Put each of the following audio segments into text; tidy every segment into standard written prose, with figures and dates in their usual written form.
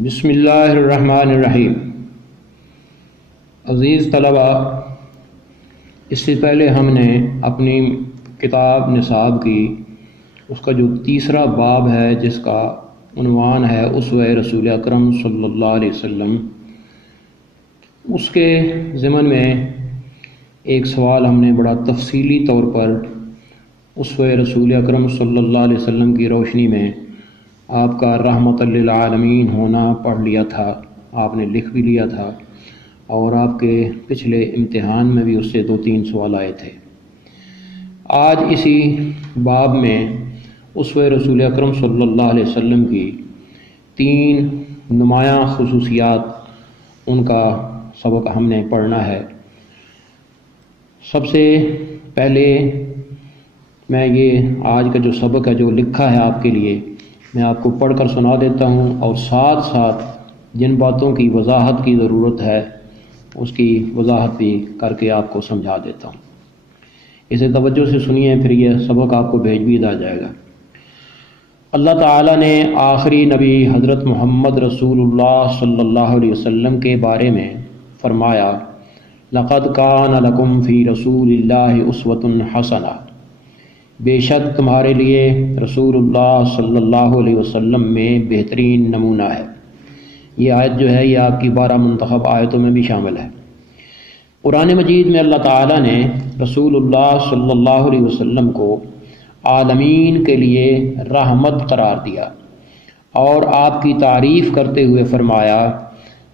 بسم اللہ الرحمن الرحیم۔ عزیز طلبہ، اس سے پہلے ہم نے اپنی کتاب نصاب کی اس کا جو تیسرا باب ہے جس کا عنوان ہے اسوہ رسول اکرم صلی اللہ علیہ وسلم، اس کے ضمن میں ایک سوال ہم نے بڑا تفصیلی طور پر اسوہ رسول اکرم صلی اللہ علیہ وسلم کی روشنی میں آپ کا رحمت للعالمین ہونا پڑھ لیا تھا، آپ نے لکھ بھی لیا تھا، اور آپ کے پچھلے امتحان میں بھی اس سے 2-3 سوال آئے تھے۔ آج اسی باب میں اسوہ رسول اکرم صلی اللہ علیہ وسلم کی 3 نمایاں خصوصیات، ان کا سبق ہم نے پڑھنا ہے۔ سب سے پہلے میں یہ آج کا جو سبق ہے جو لکھا ہے آپ کے لیے، میں آپ کو پڑھ کر سنا دیتا ہوں، اور ساتھ ساتھ جن باتوں کی وضاحت کی ضرورت ہے اس کی وضاحت بھی کر کے آپ کو سمجھا دیتا ہوں۔ اسے توجہ سے سنیے، پھر یہ سبق آپ کو بھیج بھی آ جائے گا۔ اللہ تعالیٰ نے آخری نبی حضرت محمد رسول اللہ صلی اللہ علیہ وسلم کے بارے میں فرمایا، لَقَدْ كَانَ لَكُمْ فِي رَسُولِ اللَّهِ أُسْوَةٌ حَسَنَةٌ، بے شک تمہارے لیے رسول اللہ صلی اللہ علیہ وسلم میں بہترین نمونہ ہے۔ یہ آیت جو ہے یہ آپ کی 12 منتخب آیتوں میں بھی شامل ہے۔ قرآن مجید میں اللہ تعالیٰ نے رسول اللہ صلی اللہ علیہ وسلم کو عالمین کے لیے رحمت قرار دیا، اور آپ کی تعریف کرتے ہوئے فرمایا،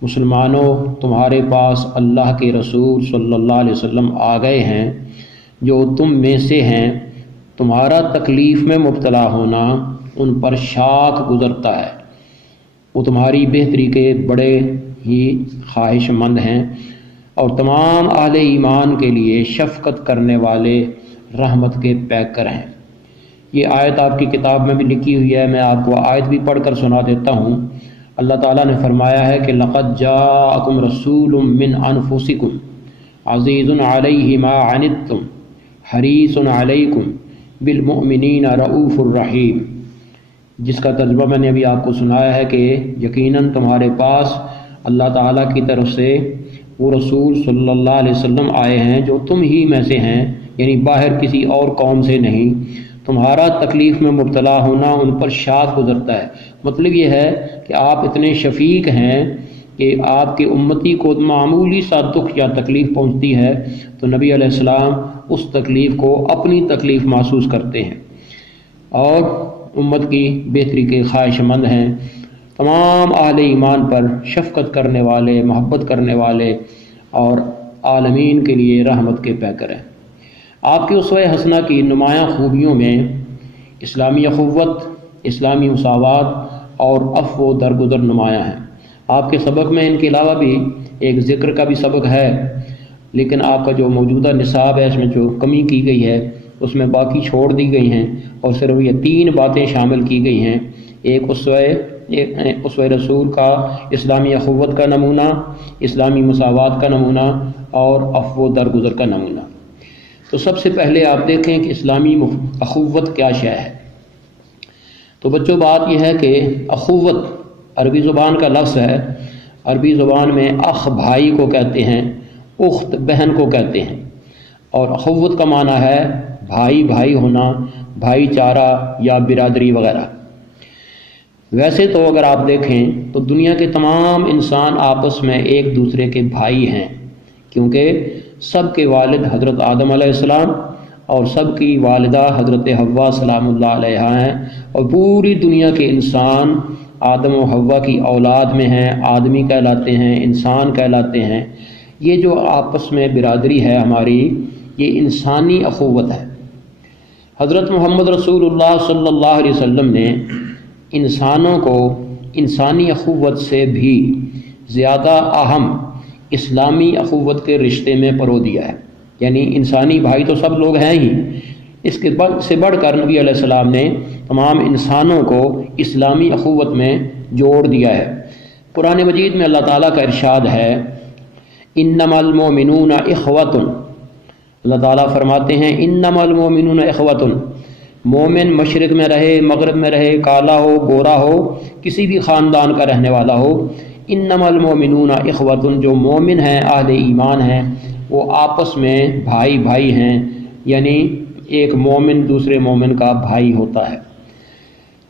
مسلمانوں تمہارے پاس اللہ کے رسول صلی اللہ علیہ وسلم آ گئے ہیں جو تم میں سے ہیں، تمہارا تکلیف میں مبتلا ہونا ان پر شاق گزرتا ہے، وہ تمہاری بہتری کے بڑے ہی خواہش مند ہیں، اور تمام اہل ایمان کے لیے شفقت کرنے والے رحمت کے پیکر ہیں۔ یہ آیت آپ کی کتاب میں بھی لکھی ہوئی ہے، میں آپ کو آیت بھی پڑھ کر سنا دیتا ہوں۔ اللہ تعالیٰ نے فرمایا ہے کہ لَقَدْ جَاءَكُمْ رَسُولٌ مِّنْ أَنفُسِكُمْ عَزِيزٌ عَلَيْهِ مَا عَنِتُّمْ حَرِيصٌ عَلَيْكُمْ بالمؤمنین رؤوف الرحیم، جس کا ترجمہ میں نے ابھی آپ کو سنایا ہے کہ یقیناً تمہارے پاس اللہ تعالیٰ کی طرف سے وہ رسول صلی اللہ علیہ وسلم آئے ہیں جو تم ہی میں سے ہیں، یعنی باہر کسی اور قوم سے نہیں۔ تمہارا تکلیف میں مبتلا ہونا ان پر شاق گزرتا ہے، مطلب یہ ہے کہ آپ اتنے شفیق ہیں کہ آپ کے امتی کو معمولی سا دکھ یا تکلیف پہنچتی ہے تو نبی علیہ السلام اس تکلیف کو اپنی تکلیف محسوس کرتے ہیں، اور امت کی بہتری کے خواہش مند ہیں، تمام اہل ایمان پر شفقت کرنے والے، محبت کرنے والے، اور عالمین کے لیے رحمت کے پیکر ہیں۔ آپ کی اسوہ حسنہ کی نمایاں خوبیوں میں اسلامی اخوت، اسلامی مساوات اور عفو و درگزر نمایاں ہیں۔ آپ کے سبق میں ان کے علاوہ بھی ایک ذکر کا بھی سبق ہے، لیکن آپ کا جو موجودہ نصاب ہے اس میں جو کمی کی گئی ہے اس میں باقی چھوڑ دی گئی ہیں، اور صرف یہ 3 باتیں شامل کی گئی ہیں۔ ایک اسوہ رسول کا اسلامی اخوت کا نمونہ، اسلامی مساوات کا نمونہ، اور عفو و درگزر کا نمونہ۔ تو سب سے پہلے آپ دیکھیں کہ اسلامی اخوت کیا شے ہے۔ تو بچوں بات یہ ہے کہ اخوت عربی زبان کا لفظ ہے، عربی زبان میں اخ بھائی کو کہتے ہیں، اخت بہن کو کہتے ہیں، اور اخوت کا معنی ہے بھائی بھائی ہونا، بھائی چارہ یا برادری وغیرہ۔ ویسے تو اگر آپ دیکھیں تو دنیا کے تمام انسان آپس میں ایک دوسرے کے بھائی ہیں، کیونکہ سب کے والد حضرت آدم علیہ السلام اور سب کی والدہ حضرت حوا سلام اللہ علیہا ہیں، اور پوری دنیا کے انسان آدم و حوا کی اولاد میں ہیں، آدمی کہلاتے ہیں، انسان کہلاتے ہیں۔ یہ جو آپس میں برادری ہے ہماری، یہ انسانی اخوت ہے۔ حضرت محمد رسول اللہ صلی اللہ علیہ وسلم نے انسانوں کو انسانی اخوت سے بھی زیادہ اہم اسلامی اخوت کے رشتے میں پرو دیا ہے، یعنی انسانی بھائی تو سب لوگ ہیں ہی، اس کے سے بڑھ کر نبی علیہ السلام نے تمام انسانوں کو اسلامی اخوت میں جوڑ دیا ہے۔ قرآن مجید میں اللہ تعالیٰ کا ارشاد ہے، انما المؤمنون اخوۃ، اللہ تعالیٰ فرماتے ہیں انما المؤمنون اخوۃ، مومن مشرق میں رہے، مغرب میں رہے، کالا ہو، گورا ہو، کسی بھی خاندان کا رہنے والا ہو، انما المؤمنون اخوۃ، جو مومن ہیں، اہل ایمان ہیں، وہ آپس میں بھائی بھائی ہیں، یعنی ایک مومن دوسرے مومن کا بھائی ہوتا ہے۔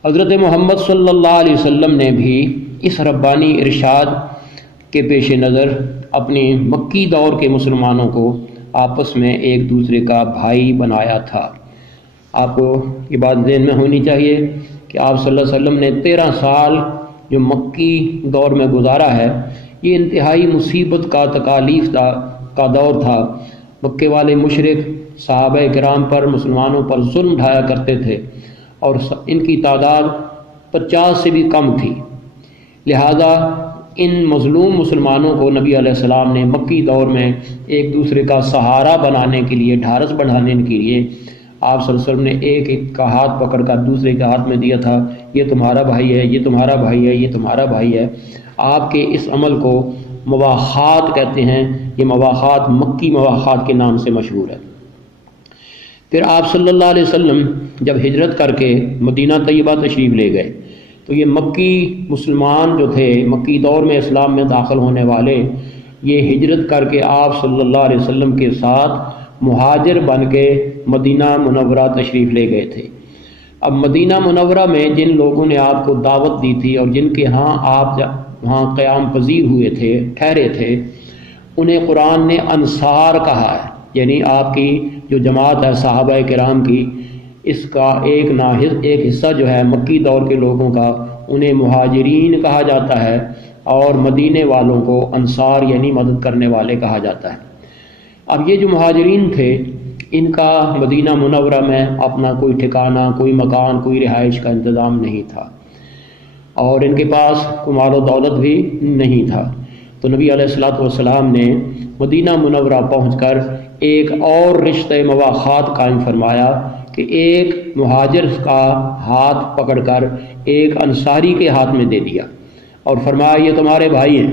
حضرت محمد صلی اللہ علیہ وسلم نے بھی اس ربانی ارشاد کے پیش نظر اپنی مکی دور کے مسلمانوں کو آپس میں ایک دوسرے کا بھائی بنایا تھا۔ آپ کو یہ بات ذہن میں ہونی چاہیے کہ آپ صلی اللہ علیہ وسلم نے 13 سال جو مکی دور میں گزارا ہے، یہ انتہائی مصیبت کا، تکالیف کا دور تھا۔ مکے والے مشرک صحابہ کرام پر، مسلمانوں پر ظلم ڈھایا کرتے تھے اور ان کی تعداد 50 سے بھی کم تھی، لہذا ان مظلوم مسلمانوں کو نبی علیہ السلام نے مکی دور میں ایک دوسرے کا سہارا بنانے کے لیے، ڈھارس بڑھانے کے لیے آپ صلی اللہ علیہ وسلم نے ایک ایک کا ہاتھ پکڑ کر دوسرے کے ہاتھ میں دیا تھا، یہ تمہارا بھائی ہے، یہ تمہارا بھائی ہے، یہ تمہارا بھائی ہے۔ آپ کے اس عمل کو مواخات کہتے ہیں، یہ مواخات مکی مواخات کے نام سے مشہور ہے۔ پھر آپ صلی اللہ علیہ وسلم جب ہجرت کر کے مدینہ طیبہ تشریف لے گئے تو یہ مکی مسلمان جو تھے، مکی دور میں اسلام میں داخل ہونے والے، یہ ہجرت کر کے آپ صلی اللہ علیہ وسلم کے ساتھ مہاجر بن کے مدینہ منورہ تشریف لے گئے تھے۔ اب مدینہ منورہ میں جن لوگوں نے آپ کو دعوت دی تھی اور جن کے ہاں آپ وہاں قیام پذیر ہوئے تھے، ٹھہرے تھے، انہیں قرآن نے انصار کہا ہے، یعنی آپ کی جو جماعت ہے صحابہ کرام کی، اس کا ایک حصہ جو ہے مکی دور کے لوگوں کا، انہیں مہاجرین کہا جاتا ہے، اور مدینے والوں کو انصار یعنی مدد کرنے والے کہا جاتا ہے۔ اب یہ جو مہاجرین تھے، ان کا مدینہ منورہ میں اپنا کوئی ٹھکانہ، کوئی مکان، کوئی رہائش کا انتظام نہیں تھا، اور ان کے پاس مال و دولت بھی نہیں تھا۔ تو نبی علیہ الصلوۃ والسلام نے مدینہ منورہ پہنچ کر ایک اور رشتہ مواخات قائم فرمایا کہ ایک مہاجر کا ہاتھ پکڑ کر ایک انصاری کے ہاتھ میں دے دیا اور فرمایا یہ تمہارے بھائی ہیں۔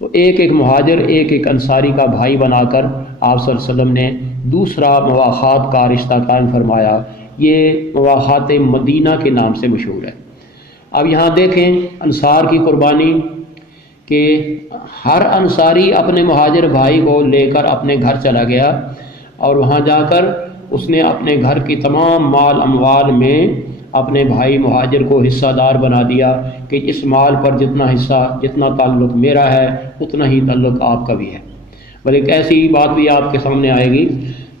تو ایک ایک مہاجر ایک ایک انصاری کا بھائی بنا کر آپ صلی اللہ علیہ وسلم نے دوسرا مواخات کا رشتہ قائم فرمایا۔ یہ مواخات مدینہ کے نام سے مشہور ہے۔ اب یہاں دیکھیں انصار کی قربانی کہ ہر انصاری اپنے مہاجر بھائی کو لے کر اپنے گھر چلا گیا، اور وہاں جا کر اس نے اپنے گھر کی تمام مال اموال میں اپنے بھائی مہاجر کو حصہ دار بنا دیا کہ اس مال پر جتنا حصہ، جتنا تعلق میرا ہے اتنا ہی تعلق آپ کا بھی ہے۔ بلکہ ایک ایسی بات بھی آپ کے سامنے آئے گی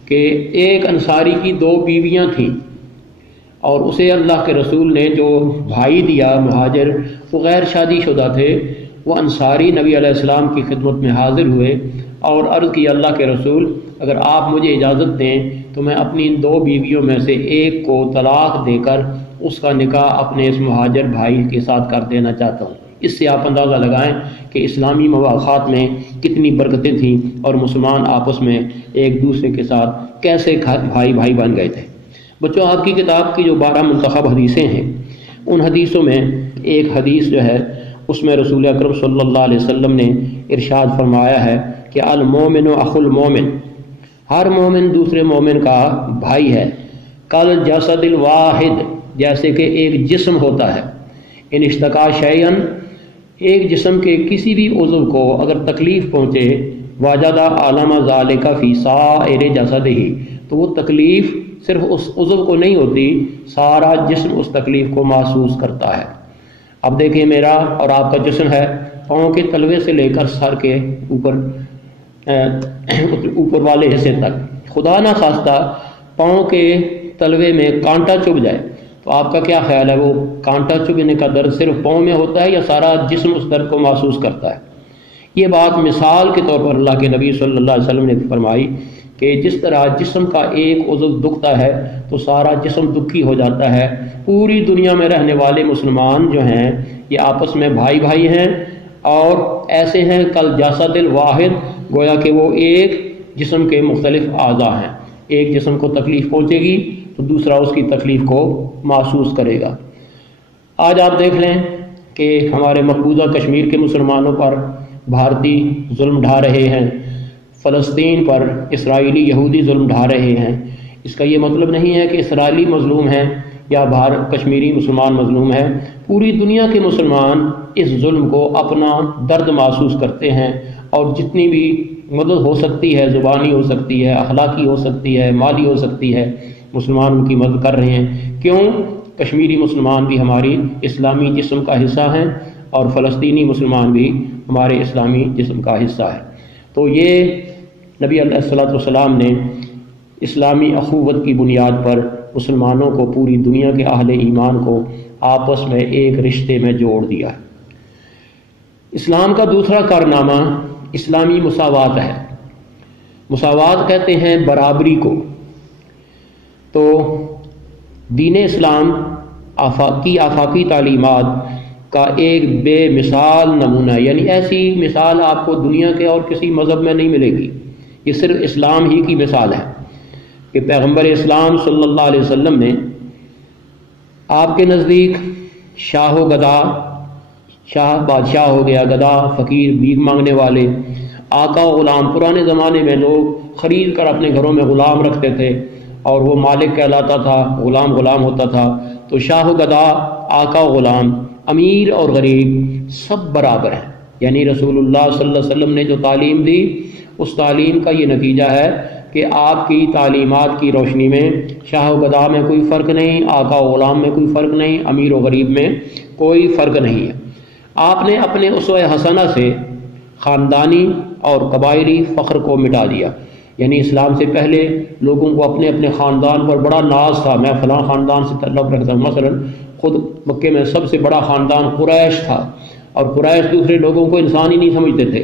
کہ ایک انصاری کی 2 بیویاں تھیں، اور اسے اللہ کے رسول نے جو بھائی دیا مہاجر، وہ غیر شادی شدہ تھے۔ وہ انصاری نبی علیہ السلام کی خدمت میں حاضر ہوئے اور عرض کی اللہ کے رسول اگر آپ مجھے اجازت دیں تو میں اپنی ان 2 بیویوں میں سے ایک کو طلاق دے کر اس کا نکاح اپنے اس مہاجر بھائی کے ساتھ کر دینا چاہتا ہوں۔ اس سے آپ اندازہ لگائیں کہ اسلامی مواخات میں کتنی برکتیں تھیں اور مسلمان آپس میں ایک دوسرے کے ساتھ کیسے بھائی بھائی بن گئے تھے۔ بچوں، آپ کی کتاب کی جو 12 منتخب حدیثیں ہیں، ان حدیثوں میں ایک حدیث جو ہے اس میں رسول اکرم صلی اللہ علیہ وسلم نے ارشاد فرمایا ہے کہ المومن اخو المومن، ہر مومن دوسرے مومن کا بھائی ہے، کل جسد الواحد، جیسے کہ ایک جسم ہوتا ہے، ان اشتکا شیئن، ایک جسم کے کسی بھی عضو کو اگر تکلیف پہنچے، واجد عالم ذالک فی سائر جسدہ، تو وہ تکلیف صرف اس عضو کو نہیں ہوتی، سارا جسم اس تکلیف کو محسوس کرتا ہے۔ اب دیکھیں میرا اور آپ کا جسم ہے، پاؤں کے تلوے سے لے کر سر کے اوپر والے حصے تک، خدا نہ خواستہ پاؤں کے تلوے میں کانٹا چبھ جائے تو آپ کا کیا خیال ہے، وہ کانٹا چبھنے کا درد صرف پاؤں میں ہوتا ہے یا سارا جسم اس درد کو محسوس کرتا ہے؟ یہ بات مثال کے طور پر اللہ کے نبی صلی اللہ علیہ وسلم نے فرمائی کہ جس طرح جسم کا ایک عضو دکھتا ہے تو سارا جسم دکھی ہو جاتا ہے۔ پوری دنیا میں رہنے والے مسلمان جو ہیں یہ آپس میں بھائی بھائی ہیں اور ایسے ہیں کل جسد الواحد، گویا کہ وہ ایک جسم کے مختلف اعضاء ہیں۔ ایک جسم کو تکلیف پہنچے گی تو دوسرا اس کی تکلیف کو محسوس کرے گا۔ آج آپ دیکھ لیں کہ ہمارے مقبوضہ کشمیر کے مسلمانوں پر بھارتی ظلم ڈھا رہے ہیں، فلسطین پر اسرائیلی یہودی ظلم ڈھا رہے ہیں، اس کا یہ مطلب نہیں ہے کہ اسرائیلی مظلوم ہیں یا کشمیری مسلمان مظلوم ہے، پوری دنیا کے مسلمان اس ظلم کو اپنا درد محسوس کرتے ہیں، اور جتنی بھی مدد ہو سکتی ہے، زبانی ہو سکتی ہے، اخلاقی ہو سکتی ہے، مالی ہو سکتی ہے، مسلمان ان کی مدد کر رہے ہیں۔ کیوں؟ کشمیری مسلمان بھی ہماری اسلامی جسم کا حصہ ہیں، اور فلسطینی مسلمان بھی ہمارے اسلامی جسم کا حصہ ہے۔ تو یہ نبی علیہ الصلوۃ والسلام نے اسلامی اخوت کی بنیاد پر مسلمانوں کو، پوری دنیا کے اہل ایمان کو آپس میں ایک رشتے میں جوڑ دیا۔ اسلام کا دوسرا کارنامہ اسلامی مساوات ہے۔ مساوات کہتے ہیں برابری کو۔ تو دین اسلام آفاقی تعلیمات کا ایک بے مثال نمونہ ہے، یعنی ایسی مثال آپ کو دنیا کے اور کسی مذہب میں نہیں ملے گی، یہ صرف اسلام ہی کی مثال ہے کہ پیغمبر اسلام صلی اللہ علیہ وسلم نے آپ کے نزدیک شاہ و گدا، شاہ بادشاہ ہو گیا، گدا فقیر بھیک مانگنے والے، آقا و غلام، پرانے زمانے میں لوگ خرید کر اپنے گھروں میں غلام رکھتے تھے اور وہ مالک کہلاتا تھا، غلام غلام ہوتا تھا۔ تو شاہ و گدا، آقا و غلام، امیر اور غریب سب برابر ہیں، یعنی رسول اللہ صلی اللہ علیہ وسلم نے جو تعلیم دی اس تعلیم کا یہ نتیجہ ہے کہ آپ کی تعلیمات کی روشنی میں شاہ و گدا میں کوئی فرق نہیں، آقا و غلام میں کوئی فرق نہیں، امیر و غریب میں کوئی فرق نہیں ہے۔ آپ نے اپنے اسوہ حسنہ سے خاندانی اور قبائلی فخر کو مٹا دیا، یعنی اسلام سے پہلے لوگوں کو اپنے اپنے خاندان پر بڑا ناز تھا، میں فلاں خاندان سے تعلق رکھتا ہوں۔ مثلا خود مکے میں سب سے بڑا خاندان قریش تھا، اور قریش دوسرے لوگوں کو انسان ہی نہیں سمجھتے تھے،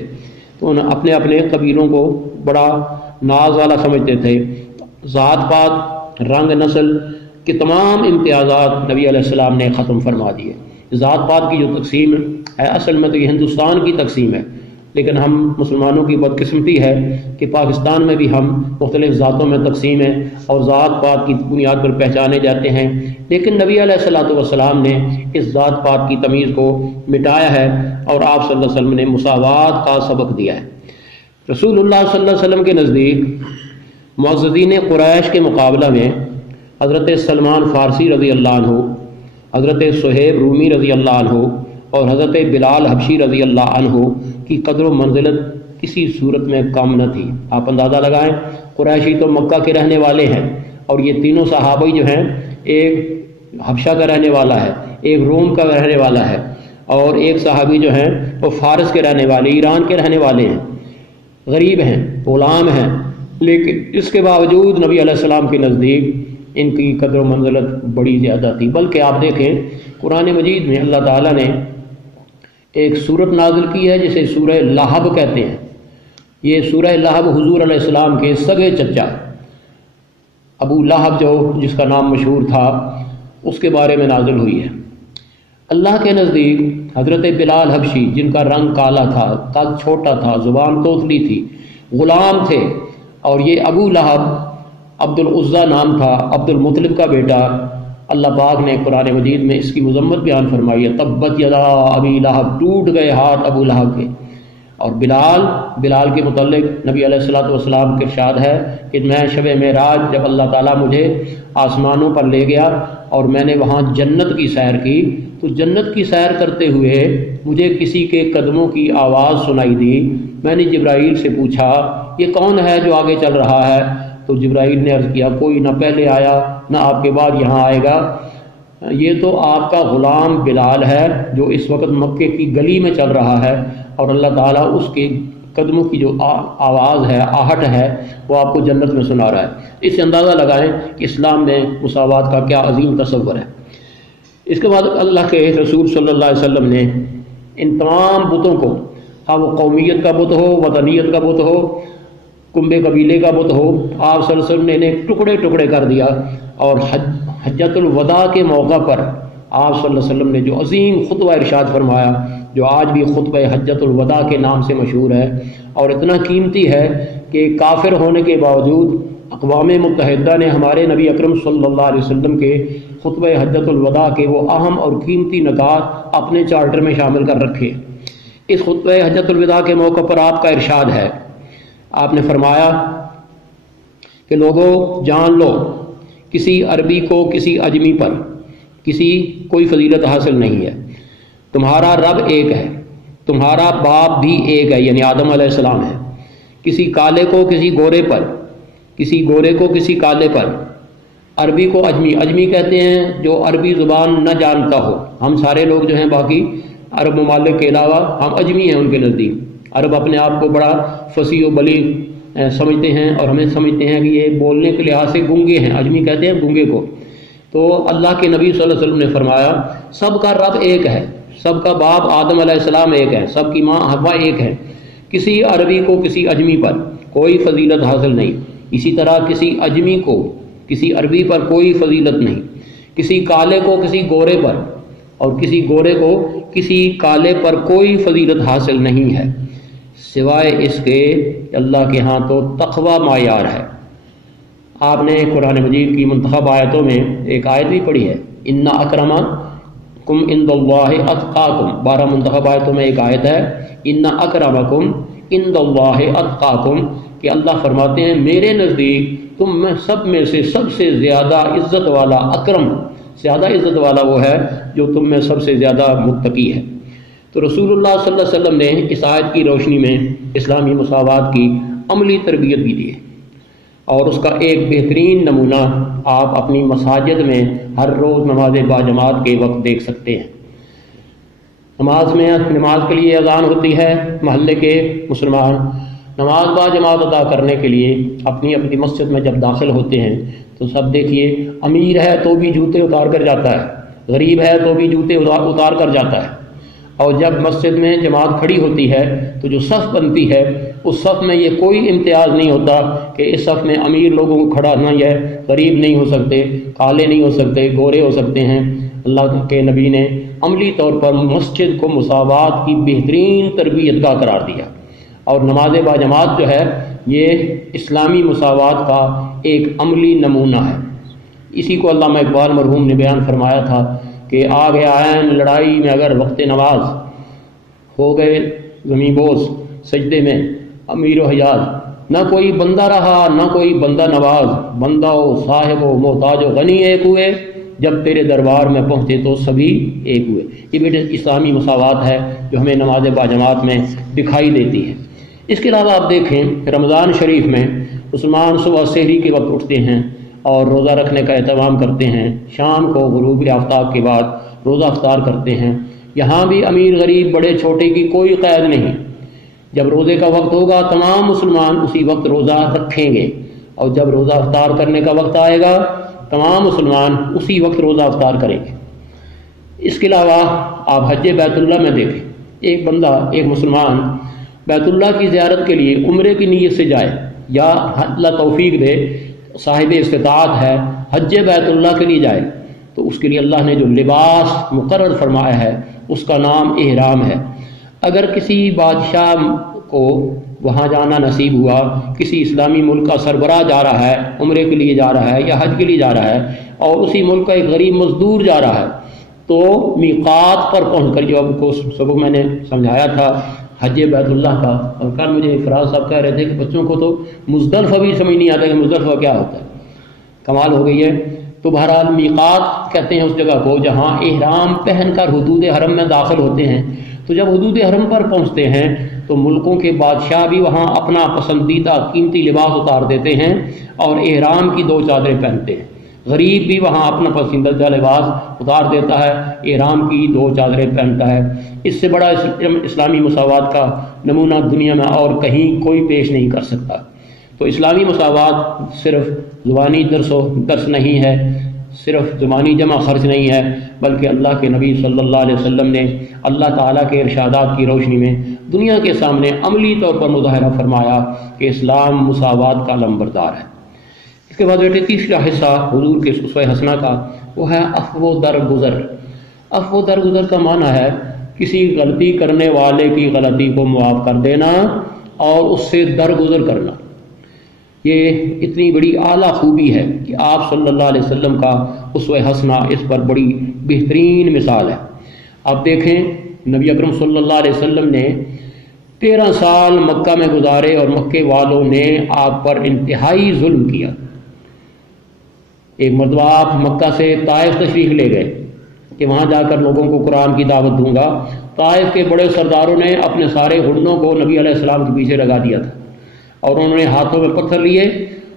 تو اپنے اپنے قبیلوں کو بڑا ناز والا سمجھتے تھے۔ ذات پات، رنگ، نسل کے تمام امتیازات نبی علیہ السلام نے ختم فرما دیے۔ ذات پات کی جو تقسیم ہے اصل میں تو یہ ہندوستان کی تقسیم ہے، لیکن ہم مسلمانوں کی بدقسمتی ہے کہ پاکستان میں بھی ہم مختلف ذاتوں میں تقسیم ہیں اور ذات پات کی بنیاد پر پہچانے جاتے ہیں، لیکن نبی علیہ الصلوۃ والسلام نے اس ذات پات کی تمیز کو مٹایا ہے اور آپ صلی اللہ علیہ وسلم نے مساوات کا سبق دیا ہے۔ رسول اللہ صلی اللہ علیہ وسلم کے نزدیک معززین قریش کے مقابلہ میں حضرت سلمان فارسی رضی اللہ عنہ، حضرت صہیب رومی رضی اللہ عنہ اور حضرت بلال حبشی رضی اللہ عنہ کی قدر و منزلت کسی صورت میں کم نہ تھی۔ آپ اندازہ لگائیں، قریشی تو مکہ کے رہنے والے ہیں، اور یہ تینوں صحابی جو ہیں، ایک حبشہ کا رہنے والا ہے، ایک روم کا رہنے والا ہے، اور ایک صحابی جو ہیں وہ فارس کے رہنے والے، ایران کے رہنے والے ہیں، غریب ہیں، غلام ہیں، لیکن اس کے باوجود نبی علیہ السلام کے نزدیک ان کی قدر و منزلت بڑی زیادہ تھی۔ بلکہ آپ دیکھیں قرآن مجید میں اللہ تعالیٰ نے ایک سورت نازل کی ہے جسے سورہ لہب کہتے ہیں۔ یہ سورہ لہب حضور علیہ السلام کے سگے چچا ابو لہب جس کا نام مشہور تھا، اس کے بارے میں نازل ہوئی ہے۔ اللہ کے نزدیک حضرت بلال حبشی، جن کا رنگ کالا تھا، قد چھوٹا تھا، زبان توتلی تھی، غلام تھے، اور یہ ابو لہب عبد العزیٰ نام تھا، عبد المطلب کا بیٹا۔ اللہ پاک نے قرآن مجید میں اس کی مذمت بیان فرمائی ہے، تبت یدا ابی لہب، ٹوٹ گئے ہاتھ ابو لہب کے۔ اور بلال کے متعلق نبی علیہ الصلوۃ والسلام کے ارشاد ہے کہ میں شب معراج جب اللہ تعالیٰ مجھے آسمانوں پر لے گیا اور میں نے وہاں جنت کی سیر کی، تو جنت کی سیر کرتے ہوئے مجھے کسی کے قدموں کی آواز سنائی دی۔ میں نے جبرائیل سے پوچھا یہ کون ہے جو آگے چل رہا ہے؟ تو جبرائیل نے عرض کیا کوئی نہ پہلے آیا نہ آپ کے بعد یہاں آئے گا، یہ تو آپ کا غلام بلال ہے جو اس وقت مکے کی گلی میں چل رہا ہے، اور اللہ تعالیٰ اس کے قدموں کی جو آواز ہے، آہٹ ہے، وہ آپ کو جنت میں سنا رہا ہے۔ اس سے اندازہ لگائیں کہ اسلام میں مساوات کا کیا عظیم تصور ہے۔ اس کے بعد اللہ کے رسول صلی اللہ علیہ وسلم نے ان تمام بتوں کو، ہاں وہ قومیت کا بت ہو، وطنیت کا بت ہو، کنبے قبیلے کا بت ہو، آپ صلی اللہ علیہ وسلم نے انہیں ٹکڑے ٹکڑے کر دیا، اور حجۃ الوداع کے موقع پر آپ صلی اللہ علیہ وسلم نے جو عظیم خطبہ ارشاد فرمایا، جو آج بھی خطبہ حجۃ الوداع کے نام سے مشہور ہے اور اتنا قیمتی ہے کہ کافر ہونے کے باوجود اقوام متحدہ نے ہمارے نبی اکرم صلی اللہ علیہ وسلم کے خطبہ حجۃ الوداع کے وہ اہم اور قیمتی نکات اپنے چارٹر میں شامل کر رکھے۔ اس خطبہ حجۃ الوداع کے موقع پر آپ کا ارشاد ہے، آپ نے فرمایا کہ لوگوں جان لو کسی عربی کو کسی اجمی پر کسی کوئی فضیلت حاصل نہیں ہے، تمہارا رب ایک ہے، تمہارا باپ بھی ایک ہے یعنی آدم علیہ السلام ہے، کسی کالے کو کسی گورے پر، کسی گورے کو کسی کالے پر، عربی کو اجمی، اجمی کہتے ہیں جو عربی زبان نہ جانتا ہو، ہم سارے لوگ جو ہیں باقی عرب ممالک کے علاوہ ہم اجمی ہیں ان کے نزدیک، عرب اپنے آپ کو بڑا فصیح و بلیغ سمجھتے ہیں اور ہمیں سمجھتے ہیں کہ یہ بولنے کے لحاظ سے گونگے ہیں، اجمی کہتے ہیں گونگے کو۔ تو اللہ کے نبی صلی اللہ علیہ وسلم نے فرمایا سب کا رب ایک ہے، سب کا باپ آدم علیہ السلام ایک ہے، سب کی ماں حوا ایک ہے، کسی عربی کو کسی اجمی پر کوئی فضیلت حاصل نہیں، اسی طرح کسی اجمی کو کسی عربی پر کوئی فضیلت نہیں، کسی کالے کو کسی گورے پر اور کسی گورے کو کسی کالے پر کوئی فضیلت حاصل نہیں ہے سوائے اس کے اللہ کے ہاں تو تقوی معیار ہے۔ آپ نے قرآن مجید کی منتخب آیتوں میں ایک آیت بھی پڑھی ہے، ان اکرمکم عند اللہ اتقاکم، 12 منتخب آیتوں میں ایک آیت ہے ان اکرمکم عند اللہ اتقاکم، کہ اللہ فرماتے ہیں میرے نزدیک تم میں سب سے زیادہ عزت والا، اکرم زیادہ عزت والا وہ ہے جو تم میں سب سے زیادہ متقی ہے۔ تو رسول اللہ صلی اللہ علیہ وسلم نے اس آیت کی روشنی میں اسلامی مساوات کی عملی تربیت بھی دی ہے، اور اس کا ایک بہترین نمونہ آپ اپنی مساجد میں ہر روز نماز باجماعت کے وقت دیکھ سکتے ہیں۔ نماز کے لیے اذان ہوتی ہے، محلے کے مسلمان نماز باجماعت ادا کرنے کے لیے اپنی اپنی مسجد میں جب داخل ہوتے ہیں تو سب دیکھیے، امیر ہے تو بھی جوتے اتار کر جاتا ہے، غریب ہے تو بھی جوتے اتار کر جاتا ہے، اور جب مسجد میں جماعت کھڑی ہوتی ہے تو جو صف بنتی ہے اس صف میں یہ کوئی امتیاز نہیں ہوتا کہ اس صف میں امیر لوگوں کو کھڑا نہیں ہے، غریب نہیں ہو سکتے، کالے نہیں ہو سکتے، گورے ہو سکتے ہیں۔ اللہ کے نبی نے عملی طور پر مسجد کو مساوات کی بہترین تربیت کا قرار دیا، اور نماز باجماعت جو ہے یہ اسلامی مساوات کا ایک عملی نمونہ ہے۔ اسی کو علامہ اقبال مرحوم نے بیان فرمایا تھا کہ آ گیا عین لڑائی میں اگر وقت نماز، ہو گئے غمی بوس سجدے میں امیر و حجاز، نہ کوئی بندہ رہا نہ کوئی بندہ نواز، بندہ و صاحب و محتاج و غنی ایک ہوئے، جب تیرے دربار میں پہنچے تو سبھی ایک ہوئے۔ یہ بیٹے اسلامی مساوات ہے جو ہمیں نماز باجماعت میں دکھائی دیتی ہے۔ اس کے علاوہ آپ دیکھیں رمضان شریف میں مسلمان صبح سحری کے وقت اٹھتے ہیں اور روزہ رکھنے کا اہتمام کرتے ہیں، شام کو غروب آفتاب کے بعد روزہ افطار کرتے ہیں۔ یہاں بھی امیر غریب بڑے چھوٹے کی کوئی قید نہیں، جب روزے کا وقت ہوگا تمام مسلمان اسی وقت روزہ رکھیں گے، اور جب روزہ افطار کرنے کا وقت آئے گا تمام مسلمان اسی وقت روزہ افطار کریں گے۔ اس کے علاوہ آپ حج بیت اللہ میں دیکھیں، ایک بندہ ایک مسلمان بیت اللہ کی زیارت کے لیے عمرے کی نیت سے جائے، یا اللہ توفیق دے صاحب استطاعت ہے حج بیت اللہ کے لیے جائے، تو اس کے لیے اللہ نے جو لباس مقرر فرمایا ہے اس کا نام احرام ہے۔ اگر کسی بادشاہ کو وہاں جانا نصیب ہوا، کسی اسلامی ملک کا سربراہ جا رہا ہے، عمرے کے لیے جا رہا ہے یا حج کے لیے جا رہا ہے، اور اسی ملک کا ایک غریب مزدور جا رہا ہے، تو میقات پر پہنچ کر، جو آپ کو سبق میں نے سمجھایا تھا حج بیت اللہ کا، اور کل مجھے فراز صاحب کہہ رہے تھے کہ بچوں کو تو مزدلفہ بھی سمجھ نہیں آتا کہ مزدلفہ کیا ہوتا ہے، کمال ہو گئی ہے۔ تو بہرحال میقات کہتے ہیں اس جگہ کو جہاں احرام پہن کر حدود حرم میں داخل ہوتے ہیں۔ تو جب حدود حرم پر پہنچتے ہیں تو ملکوں کے بادشاہ بھی وہاں اپنا پسندیدہ قیمتی لباس اتار دیتے ہیں اور احرام کی 2 چادریں پہنتے ہیں، غریب بھی وہاں اپنا پسندیدہ لباس اتار دیتا ہے، احرام کی 2 چادریں پہنتا ہے۔ اس سے بڑا اسلامی مساوات کا نمونہ دنیا میں اور کہیں کوئی پیش نہیں کر سکتا۔ تو اسلامی مساوات صرف زبانی درس نہیں ہے، صرف زبانی جمع خرچ نہیں ہے، بلکہ اللہ کے نبی صلی اللہ علیہ وسلم نے اللہ تعالیٰ کے ارشادات کی روشنی میں دنیا کے سامنے عملی طور پر مظاہرہ فرمایا کہ اسلام مساوات کا لمبردار ہے۔ اس کے بعد بیٹے تیسرا حصہ حضور کے اسوہ حسنہ کا وہ ہے عفو و درگزر۔ عفو و درگزر کا معنی ہے کسی غلطی کرنے والے کی غلطی کو معاف کر دینا اور اس سے درگزر کرنا۔ یہ اتنی بڑی اعلیٰ خوبی ہے کہ آپ صلی اللہ علیہ وسلم کا اسوہ حسنہ اس پر بڑی بہترین مثال ہے۔ آپ دیکھیں نبی اکرم صلی اللہ علیہ وسلم نے 13 سال مکہ میں گزارے اور مکے والوں نے آپ پر انتہائی ظلم کیا۔ ایک مرتبہ آپ مکہ سے طائف تشریف لے گئے کہ وہاں جا کر لوگوں کو قرآن کی دعوت دوں گا۔ طائف کے بڑے سرداروں نے اپنے سارے ہنڈوں کو نبی علیہ السلام کے پیچھے لگا دیا تھا اور انہوں نے ہاتھوں میں پتھر لیے۔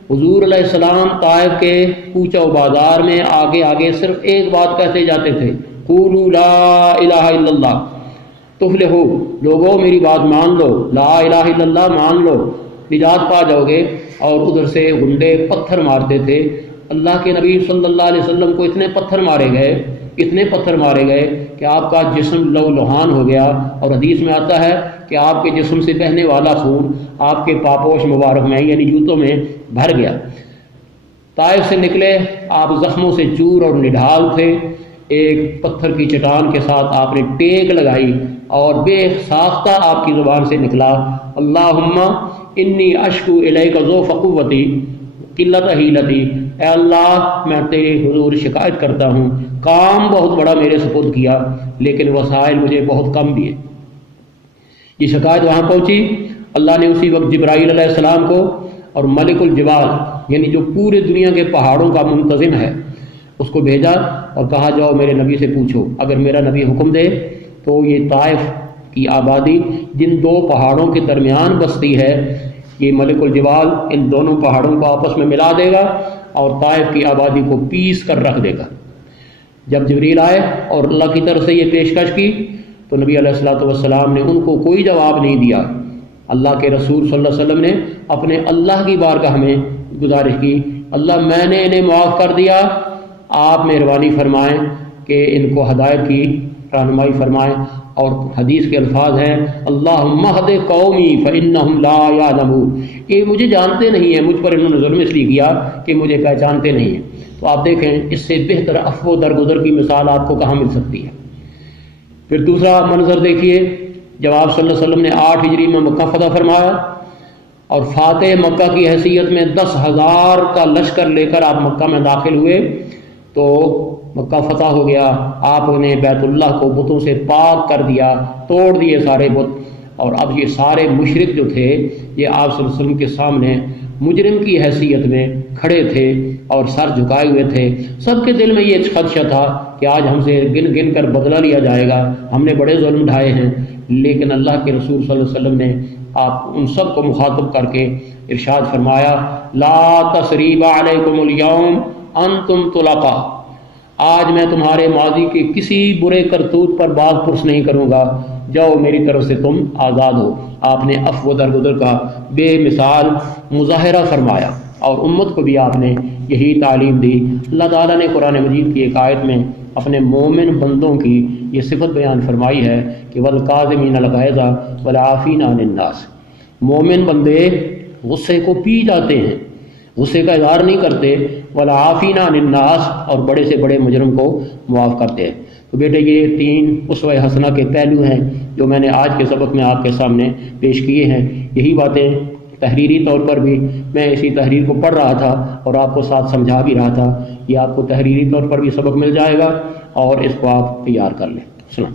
حضور علیہ السلام طائف کے کوچہ و بازار میں آگے آگے صرف ایک بات کہتے جاتے تھے، قولوا لا الہ الا اللہ تفلحوا، لوگوں میری بات مان لو، لا الہ الا اللہ مان لو، نجات پا جاؤ گے۔ اور ادھر سے گنڈے پتھر مارتے تھے۔ اللہ کے نبی صلی اللہ علیہ وسلم کو اتنے پتھر مارے گئے کہ آپ کا جسم لو لہان ہو گیا، اور حدیث میں آتا ہے کہ آپ کے جسم سے بہنے والا خون آپ کے پاپوش مبارک میں یعنی جوتوں میں بھر گیا۔ طائف سے نکلے آپ زخموں سے چور اور نڈھال تھے۔ ایک پتھر کی چٹان کے ساتھ آپ نے ٹیک لگائی اور بے ساختہ آپ کی زبان سے نکلا، اللہم انی اشکو الیک ضعف قوتی قلت حیلتی، اے اللہ میں تیرے حضور شکایت کرتا ہوں، کام بہت بڑا میرے سپرد کیا لیکن وسائل مجھے بہت کم دیے۔ یہ شکایت وہاں پہنچی، اللہ نے اسی وقت جبرائیل علیہ السلام کو اور ملک الجبال یعنی جو پورے دنیا کے پہاڑوں کا منتظم ہے اس کو بھیجا اور کہا جاؤ میرے نبی سے پوچھو، اگر میرا نبی حکم دے تو یہ طائف کی آبادی جن دو پہاڑوں کے درمیان بستی ہے، یہ ملک الجبال ان دونوں پہاڑوں کو آپس میں ملا دے گا اور طائف کی آبادی کو پیس کر رکھ دے گا۔ جب جبریل آئے اور اللہ کی طرف سے یہ پیشکش کی تو نبی علیہ الصلوۃ والسلام نے ان کو کوئی جواب نہیں دیا۔ اللہ کے رسول صلی اللہ علیہ وسلم نے اپنے اللہ کی بارگاہ میں گزارش کی، اللہ میں نے انہیں معاف کر دیا، آپ مہربانی فرمائیں کہ ان کو ہدایت کی رہنمائی فرمائیں۔ اور حدیث کے الفاظ ہیں، اللہم اہد قومی فانہم لا یعلمون، یہ مجھے جانتے نہیں ہیں، مجھ پر انہوں نے ظلم اس لیے کیا کہ مجھے پہچانتے نہیں ہیں۔ تو آپ دیکھیں اس سے بہتر عفو درگزر کی مثال آپ کو کہاں مل سکتی ہے۔ پھر دوسرا منظر دیکھیے، جب آپ صلی اللہ علیہ وسلم نے 8 ہجری میں مکہ فتح فرمایا اور فاتح مکہ کی حیثیت میں 10,000 کا لشکر لے کر آپ مکہ میں داخل ہوئے تو مکہ فتح ہو گیا۔ آپ نے بیت اللہ کو بتوں سے پاک کر دیا، توڑ دیے سارے بت، اور اب یہ سارے مشرک جو تھے یہ آپ صلی اللہ علیہ وسلم کے سامنے مجرم کی حیثیت میں کھڑے تھے اور سر جھکائے ہوئے تھے۔ سب کے دل میں یہ خدشہ تھا کہ آج ہم سے گن گن کر بدلہ لیا جائے گا، ہم نے بڑے ظلم ڈھائے ہیں۔ لیکن اللہ کے رسول صلی اللہ علیہ وسلم نے آپ ان سب کو مخاطب کر کے ارشاد فرمایا، لا تثریب علیکم الیوم انتم طلقاء، آج میں تمہارے ماضی کے کسی برے کرتوت پر باز پرس نہیں کروں گا، جاؤ میری طرف سے تم آزاد ہو۔ آپ نے عفو درگزر کا بے مثال مظاہرہ فرمایا اور امت کو بھی آپ نے یہی تعلیم دی۔ اللہ تعالیٰ نے قرآن مجید کی ایک آیت میں اپنے مومن بندوں کی یہ صفت بیان فرمائی ہے کہ والکاظمین الغیظ والعافین عن الناس، مومن بندے غصے کو پی جاتے ہیں، غصے کا اظہار نہیں کرتے، والعافین عن الناس، اور بڑے سے بڑے مجرم کو معاف کرتے ہیں۔ تو بیٹے یہ 3 اسوہ حسنہ کے پہلو ہیں جو میں نے آج کے سبق میں آپ کے سامنے پیش کیے ہیں۔ یہی باتیں تحریری طور پر بھی میں اسی تحریر کو پڑھ رہا تھا اور آپ کو ساتھ سمجھا بھی رہا تھا، یہ آپ کو تحریری طور پر بھی سبق مل جائے گا اور اس کو آپ تیار کر لیں۔ السلام۔